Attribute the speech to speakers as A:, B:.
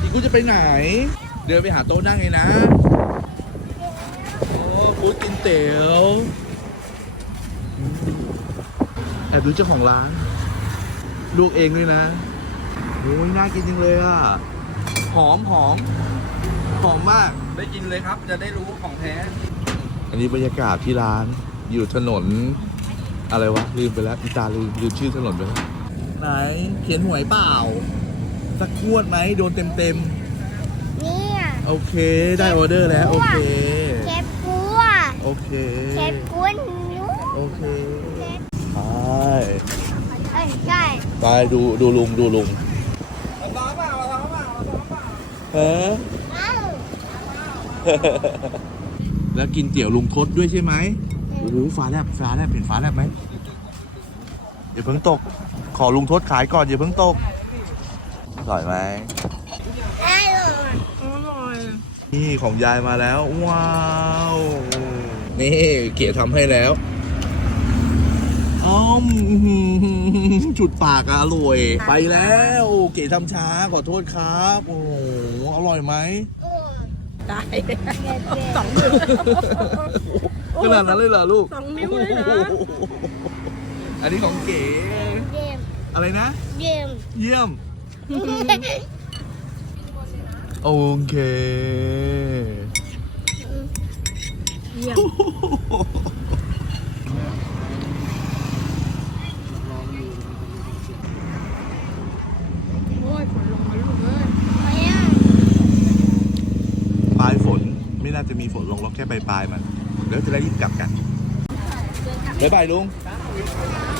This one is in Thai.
A: กูจะไปไหนเดินไปหาโต๊ะนั่งไงนะโอ้กูกินเตี๋ยวแอบดูเจ้าของร้านลูกเองด้วยนะโอ้ยน่ากินจริงเลยอ่ะหอมมากได้กินเลยครับจะได้รู้ของแท้อันนี้บรรยากาศที่ร้านอยู่ถนนอะไรวะลืมไปแล้วอีตาลืมชื่อถนนไปแล้วไหนเขียนหวยเปล่าสักขวดไหมโดนเต็ม
B: เนี่ย
A: โอเคได้ออเดอร์แล้วโอเค
B: เชฟกัว
A: โอเค
B: เชฟกัวนู้
A: โอเคไป
B: ใช่
A: ไปดูลุงฮะแล้วกินเตี๋ยวลุงทศด้วยใช่ไหมโอ้โหฟ้าแลบเห็นฟ้าแลบไหมอย่าเพิ่งตกขอลุงทศขายก่อนอย่าเพิ่งตกอร่อยไหม
B: อ
A: ร่อยนี่ของยายมาแล้วว้าวนี่เก๋ทำให้แล้วจุดปากอร่อยไปแล้วเก๋ทำช้าขอโทษครับโอ้โหอร่อยไหม
B: ตาย
A: 2 นิ้วขนาดนั้นเลยเหรอลูก
B: 2 นิ้วเลยนะ
A: อันนี้ของเก๋อะไรนะเยี่ยมโอเคเยี่ยมปลายฝนไม่น่าจะมีฝนลงล็อกแค่ปลายมันแล้วจะได้รีบกลับกันบ๊ายบายลุง